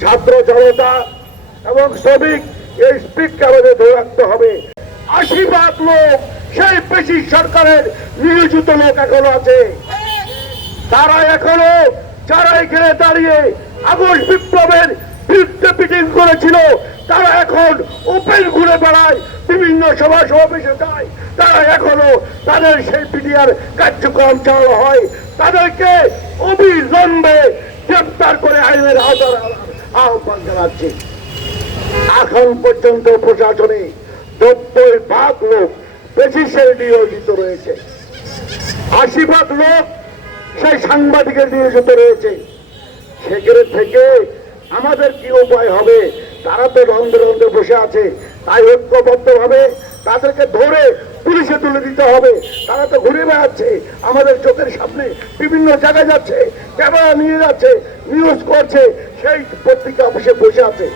ছাত্র জনতা এবং শ্রমিক, এই স্পিডকে ধরে রাখতে হবে। আশি ভাগ লোক, সেই পেশি সরকারের নিয়োজিত লোক এখনও আছে। তারা এখনও, যারা এখানে দাঁড়িয়ে আগস্ট বিপ্লবের বিরুদ্ধে মিটিং করেছিল, তারা এখন ওপেন ঘুরে বেড়ায়, বিভিন্ন সভা সমাবেশে যায়। তারা এখনও তাদের সেই পিডিআর কার্যক্রম চালানো হয়। তাদেরকে অবিলম্বে গ্রেপ্তার করে আইনের আওতার আহ্বান জানাচ্ছি। এখন পর্যন্ত প্রশাসনে নব্বই ভাগ লোক বেশিসে নিয়োজিত রয়েছে। আশি ভাগ লোক সেই সাংবাদিকের নিয়োজিত রয়েছে। সেখানে থেকে আমাদের কি উপায় হবে? তারা তো রন্ধে রন্ধে বসে আছে, তাই ঐক্যবদ্ধ ঐক্যবদ্ধভাবে তাদেরকে ধরে হবে, তারা তো ঘুরে বেড়াচ্ছে। আমাদের চোখের সামনে বিভিন্ন জায়গায় যাচ্ছে, ক্যামেরা নিয়ে যাচ্ছে নিউজ করছে, সেই পত্রিকা অফিসে বসে আছে।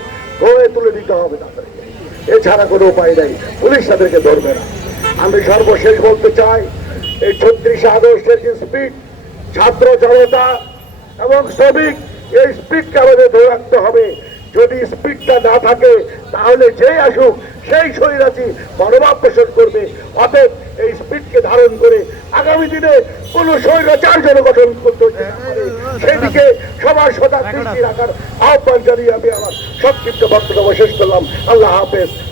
ধরে তুলে দিতে হবে তাদেরকে। এছাড়া কোনো উপায় নেই। পুলিশ তাদেরকে ধরবে না। আমি সর্বশেষ বলতে চাই, এই ছত্রিশে আগস্টের যে স্পিড ছাত্র জনতা এবং শ্রমিক, এই স্পিডকে আমাদের ধরে রাখতে হবে। যদি স্পিডটা না থাকে, তাহলে যেই আসুক, সেই শরীর আছি, মনোভাব পোষণ করবে। অতএব এই ধারণ করে আগামী দিনে কোন স্বৈরাচার যেন গঠন করতে হচ্ছে। সেদিকে সবার সদা রাখার আহ্বান জানিয়ে আমি আমার সংক্ষিপ্ত বক্তব্য শেষ করলাম। আল্লাহ হাফেজ।